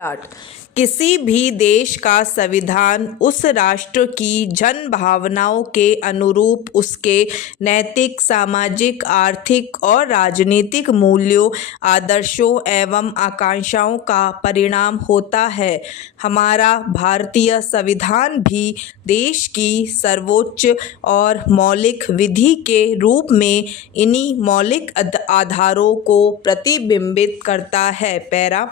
किसी भी देश का संविधान उस राष्ट्र की जन भावनाओं के अनुरूप उसके नैतिक, सामाजिक, आर्थिक और राजनीतिक मूल्यों, आदर्शों एवं आकांक्षाओं का परिणाम होता है। हमारा भारतीय संविधान भी देश की सर्वोच्च और मौलिक विधि के रूप में इन्हीं मौलिक आधारों को प्रतिबिंबित करता है। पैरा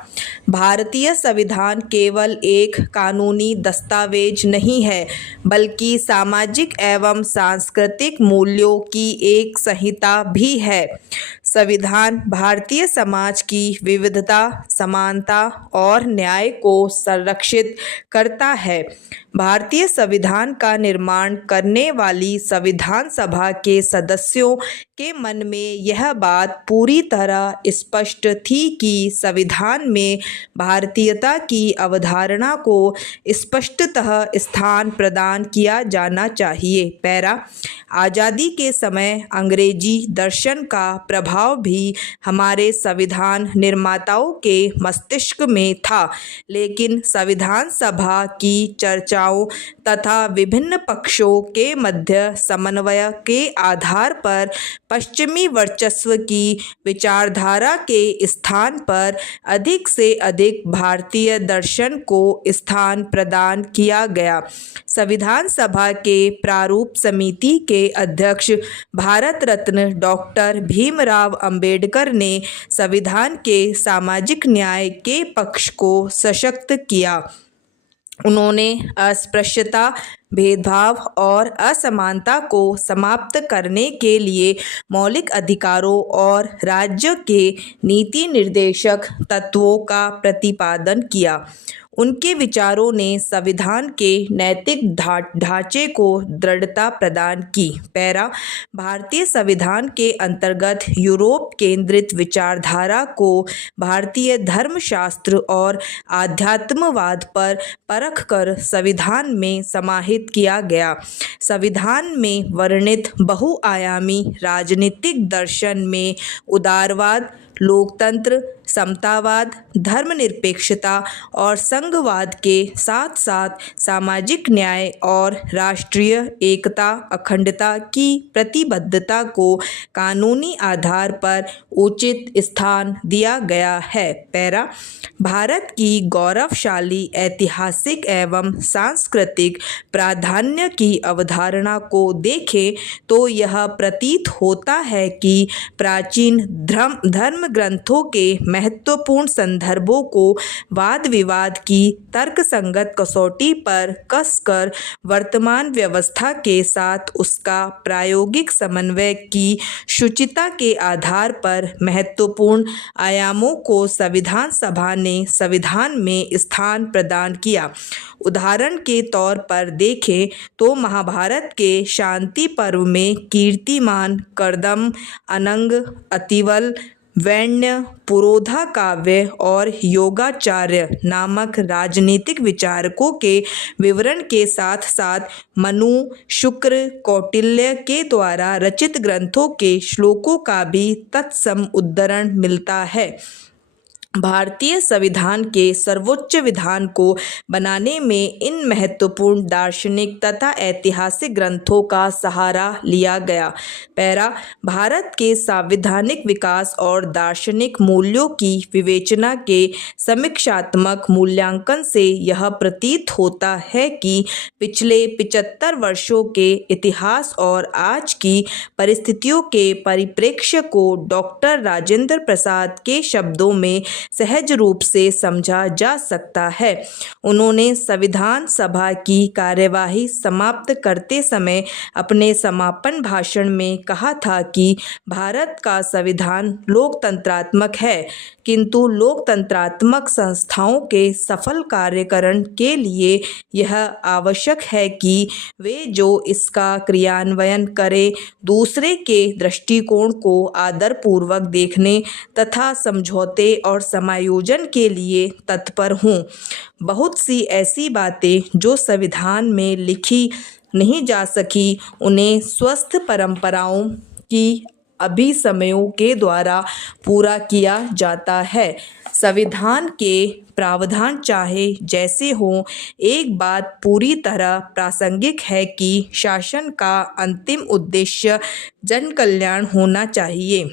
भारतीय संविधान केवल एक कानूनी दस्तावेज नहीं है, बल्कि सामाजिक एवं सांस्कृतिक मूल्यों की एक संहिता भी है। संविधान भारतीय समाज की विविधता, समानता और न्याय को संरक्षित करता है। भारतीय संविधान का निर्माण करने वाली संविधान सभा के सदस्यों के मन में यह बात पूरी तरह स्पष्ट थी कि संविधान में भारतीयता की अवधारणा को स्पष्टतः स्थान प्रदान किया जाना चाहिए। पैरा आज़ादी के समय अंग्रेजी दर्शन का प्रभाव भी हमारे संविधान निर्माताओं के मस्तिष्क में था, लेकिन संविधान सभा की चर्चाओं तथा विभिन्न पक्षों के मध्य समन्वय के आधार पर पश्चिमी वर्चस्व की विचारधारा के स्थान पर अधिक से अधिक भारतीय दर्शन को स्थान प्रदान किया गया। संविधान सभा के प्रारूप समिति के अध्यक्ष भारत रत्न डॉक्टर भीमराव अंबेडकर ने संविधान के सामाजिक न्याय के पक्ष को सशक्त किया। उन्होंने अस्पृश्यता, भेदभाव और असमानता को समाप्त करने के लिए मौलिक अधिकारों और राज्य के नीति निर्देशक तत्वों का प्रतिपादन किया। उनके विचारों ने संविधान के नैतिक ढांचे को दृढ़ता प्रदान की। पैरा भारतीय संविधान के अंतर्गत यूरोप केंद्रित विचारधारा को भारतीय धर्मशास्त्र और आध्यात्मवाद पर परख कर संविधान में समाहित किया गया। संविधान में वर्णित बहुआयामी राजनीतिक दर्शन में उदारवाद, लोकतंत्र, समतावाद, धर्मनिरपेक्षता और संघवाद के साथ साथ सामाजिक न्याय और राष्ट्रीय एकता, अखंडता की प्रतिबद्धता को कानूनी आधार पर उचित स्थान दिया गया है। पैरा भारत की गौरवशाली ऐतिहासिक एवं सांस्कृतिक प्राधान्य की अवधारणा को देखें तो यह प्रतीत होता है कि प्राचीन धर्म ग्रंथों के महत्वपूर्ण संदर्भों को वाद विवाद की तर्कसंगत कसौटी पर कसकर वर्तमान व्यवस्था के साथ उसका प्रायोगिक समन्वय की शुचिता के आधार पर महत्वपूर्ण आयामों को संविधान सभा ने संविधान में स्थान प्रदान किया। उदाहरण के तौर पर देखें तो महाभारत के शांति पर्व में कीर्तिमान, कर्दम, अनंग, अतिवल, वैण्य, पुरोधा काव्य और योगाचार्य नामक राजनीतिक विचारकों के विवरण के साथ साथ मनु, शुक्र, कौटिल्य के द्वारा रचित ग्रंथों के श्लोकों का भी तत्सम उद्धरण मिलता है। भारतीय संविधान के सर्वोच्च विधान को बनाने में इन महत्वपूर्ण दार्शनिक तथा ऐतिहासिक ग्रंथों का सहारा लिया गया। पैरा भारत के संवैधानिक विकास और दार्शनिक मूल्यों की विवेचना के समीक्षात्मक मूल्यांकन से यह प्रतीत होता है कि पिछले 75 वर्षों के इतिहास और आज की परिस्थितियों के परिप्रेक्ष्य को डॉक्टर राजेंद्र प्रसाद के शब्दों में सहज रूप से समझा जा सकता है। उन्होंने संविधान सभा की कार्यवाही समाप्त करते समय अपने समापन भाषण में कहा था कि भारत का संविधान लोकतंत्रात्मक है, किंतु लोकतंत्रात्मक संस्थाओं के सफल कार्यकरण के लिए यह आवश्यक है कि वे जो इसका क्रियान्वयन करें दूसरे के दृष्टिकोण को आदरपूर्वक देखने तथा समझौते और समायोजन के लिए तत्पर हों। बहुत सी ऐसी बातें जो संविधान में लिखी नहीं जा सकी, उन्हें स्वस्थ परंपराओं की अभिसमयों के द्वारा पूरा किया जाता है। संविधान के प्रावधान चाहे जैसे हों, एक बात पूरी तरह प्रासंगिक है कि शासन का अंतिम उद्देश्य जन कल्याण होना चाहिए,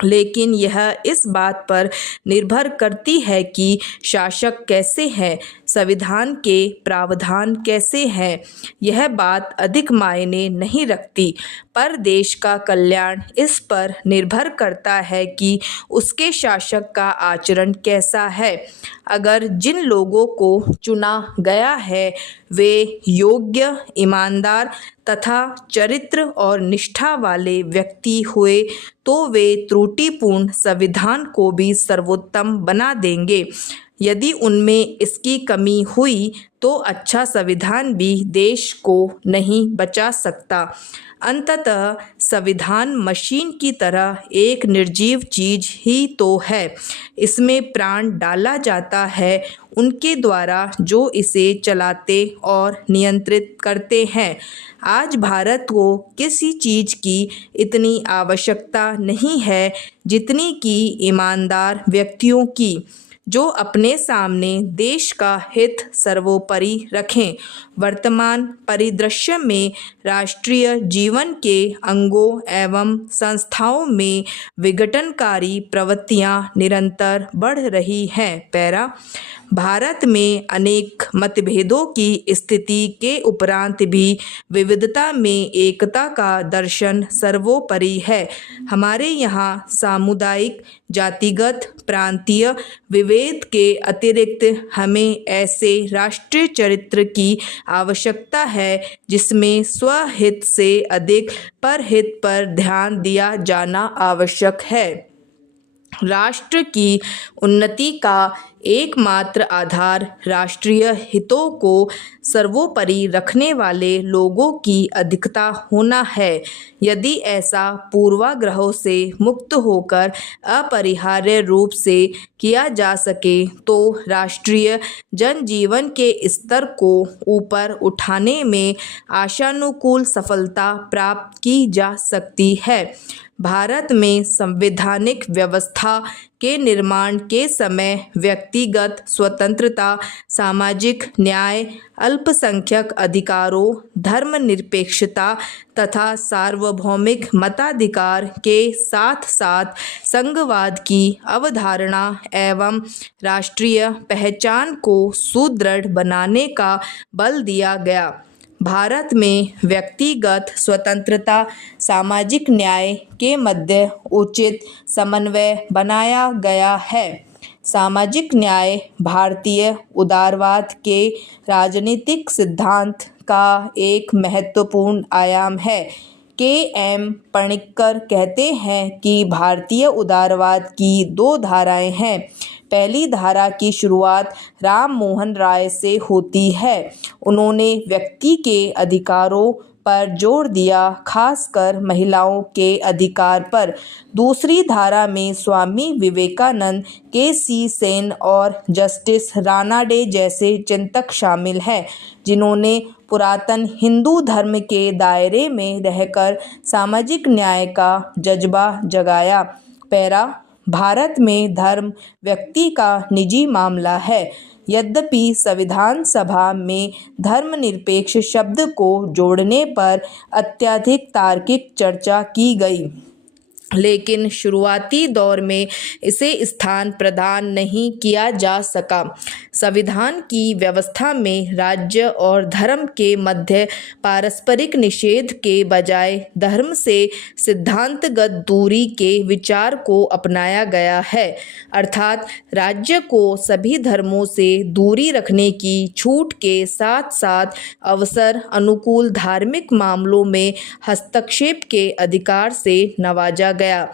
लेकिन यह इस बात पर निर्भर करती है कि शासक कैसे हैं, संविधान के प्रावधान कैसे हैं। यह बात अधिक मायने नहीं रखती, पर देश का कल्याण इस पर निर्भर करता है कि उसके शासक का आचरण कैसा है। अगर जिन लोगों को चुना गया है वे योग्य, ईमानदार तथा चरित्र और निष्ठा वाले व्यक्ति हुए तो वे त्रुटिपूर्ण संविधान को भी सर्वोत्तम बना देंगे। यदि उनमें इसकी कमी हुई तो अच्छा संविधान भी देश को नहीं बचा सकता। अंततः संविधान मशीन की तरह एक निर्जीव चीज ही तो है। इसमें प्राण डाला जाता है उनके द्वारा जो इसे चलाते और नियंत्रित करते हैं। आज भारत को किसी चीज की इतनी आवश्यकता नहीं है जितनी कि ईमानदार व्यक्तियों की, जो अपने सामने देश का हित सर्वोपरि रखें। वर्तमान परिदृश्य में राष्ट्रीय जीवन के अंगों एवं संस्थाओं में विघटनकारी प्रवृत्तियां निरंतर बढ़ रही हैं। पैरा भारत में अनेक मतभेदों की स्थिति के उपरांत भी विविधता में एकता का दर्शन सर्वोपरि है। हमारे यहाँ सामुदायिक, जातिगत, प्रांतीय विभेद के अतिरिक्त हमें ऐसे राष्ट्रीय चरित्र की आवश्यकता है जिसमें स्वहित से अधिक परहित पर ध्यान दिया जाना आवश्यक है। राष्ट्र की उन्नति का एकमात्र आधार राष्ट्रीय हितों को सर्वोपरि रखने वाले लोगों की अधिकता होना है। यदि ऐसा पूर्वाग्रहों से मुक्त होकर अपरिहार्य रूप से किया जा सके तो राष्ट्रीय जनजीवन के स्तर को ऊपर उठाने में आशानुकूल सफलता प्राप्त की जा सकती है। भारत में संवैधानिक व्यवस्था के निर्माण के समय व्यक्तिगत स्वतंत्रता, सामाजिक न्याय, अल्पसंख्यक अधिकारों, धर्मनिरपेक्षता तथा सार्वभौमिक मताधिकार के साथ साथ संघवाद की अवधारणा एवं राष्ट्रीय पहचान को सुदृढ़ बनाने का बल दिया गया। भारत में व्यक्तिगत स्वतंत्रता, सामाजिक न्याय के मध्य उचित समन्वय बनाया गया है। सामाजिक न्याय भारतीय उदारवाद के राजनीतिक सिद्धांत का एक महत्वपूर्ण आयाम है। के.एम. पणिक्कर कहते हैं कि भारतीय उदारवाद की दो धाराएं हैं। पहली धारा की शुरुआत राम मोहन राय से होती है। उन्होंने व्यक्ति के अधिकारों पर जोर दिया, खासकर महिलाओं के अधिकार पर। दूसरी धारा में स्वामी विवेकानंद, के.सी. सेन और जस्टिस रानाडे जैसे चिंतक शामिल हैं, जिन्होंने पुरातन हिंदू धर्म के दायरे में रहकर सामाजिक न्याय का जज्बा जगाया। पैरा भारत में धर्म व्यक्ति का निजी मामला है। यद्यपि संविधान सभा में धर्मनिरपेक्ष शब्द को जोड़ने पर अत्यधिक तार्किक चर्चा की गई, लेकिन शुरुआती दौर में इसे स्थान प्रदान नहीं किया जा सका। संविधान की व्यवस्था में राज्य और धर्म के मध्य पारस्परिक निषेध के बजाय धर्म से सिद्धांतगत दूरी के विचार को अपनाया गया है, अर्थात राज्य को सभी धर्मों से दूरी रखने की छूट के साथ साथ अवसर अनुकूल धार्मिक मामलों में हस्तक्षेप के अधिकार से नवाजा गया,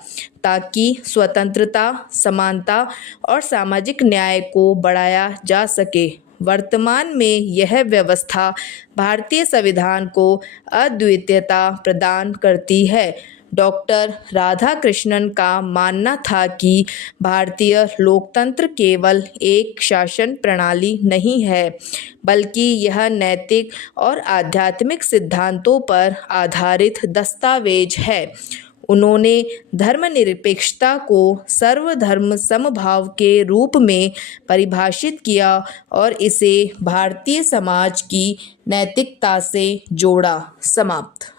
ताकि स्वतंत्रता, समानता और सामाजिक न्याय को बढ़ाया जा सके। वर्तमान में यह व्यवस्था भारतीय संविधान को अद्वितीयता प्रदान करती है। डॉक्टर राधाकृष्णन का मानना था कि भारतीय लोकतंत्र केवल एक शासन प्रणाली नहीं है, बल्कि यह नैतिक और आध्यात्मिक सिद्धांतों पर आधारित दस्तावेज है। उन्होंने धर्मनिरपेक्षता को सर्वधर्म समभाव के रूप में परिभाषित किया और इसे भारतीय समाज की नैतिकता से जोड़ा। समाप्त।